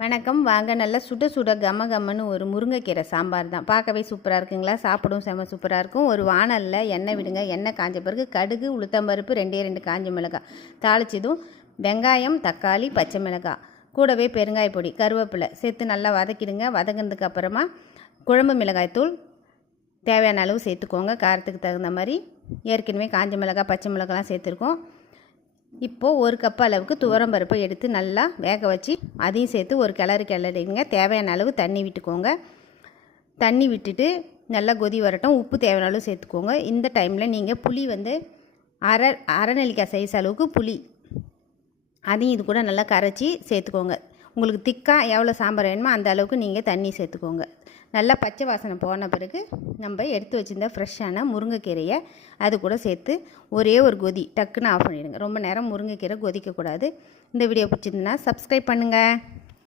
வணக்கம். வாங்க நல்லா சுட சுட கம கம்மன்னு ஒரு முருங்கைக்கீரை சாம்பார் தான். பார்க்கவே சூப்பராக இருக்குங்களா? சாப்பிடும் செம சூப்பராக இருக்கும். ஒரு வானலில் எண்ணெய் விடுங்க. எண்ணெய் காஞ்ச பிறகு கடுகு உளுத்தம்பருப்பு ரெண்டே ரெண்டு காஞ்ச மிளகாய். தாளிச்சதும் வெங்காயம் தக்காளி பச்சை மிளகாய். கூடவே பெருங்காய பொடி கருவேப்பிலை. சேர்த்து நல்லா வதக்கிடுங்க. வதங்கினதுக்கு அப்புறமா குழம்பு மிளகாய்த்தூள் தேவையான அளவு சேர்த்துக்கோங்க. காரத்துக்கு தகுந்த மாதிரி. ஏற்கனவே காஞ்ச மிளகாய் பச்சை மிளகாலாம் சேர்த்துருக்கோம். இப்போது ஒரு கப் அளவுக்கு துவரம் பருப்பை எடுத்து நல்லா வேக வச்சு அதையும் சேர்த்து ஒரு கிளறு கிளறிடுங்க. தேவையான அளவு தண்ணி விட்டுக்கோங்க. தண்ணி விட்டுட்டு நல்லா கொதி வரட்டும். உப்பு தேவையான அளவு சேர்த்துக்கோங்க. இந்த டைமில் நீங்கள் புளி வந்து அரை அரை நெல்லிக்காய் சைஸ் அளவுக்கு புளி அதையும் இது கூட நல்லா கரைச்சி சேர்த்துக்கோங்க. உங்களுக்கு திக்காக எவ்வளோ சாம்பார் வேணுமோ அந்த அளவுக்கு நீங்கள் தண்ணி சேர்த்துக்கோங்க. நல்லா பச்சை வாசனை போன பிறகு நம்ம எடுத்து வச்சுருந்த ஃப்ரெஷ்ஷான முருங்கைக்கீரையை அது கூட சேர்த்து ஒரே ஒரு கொதி டக்குன்னு ஆஃப் பண்ணிவிடுங்க ரொம்ப நேரம் முருங்கைக்கீரை கொதிக்கக்கூடாது. இந்த வீடியோ பிடிச்சிருந்தா சப்ஸ்கிரைப் பண்ணுங்கள்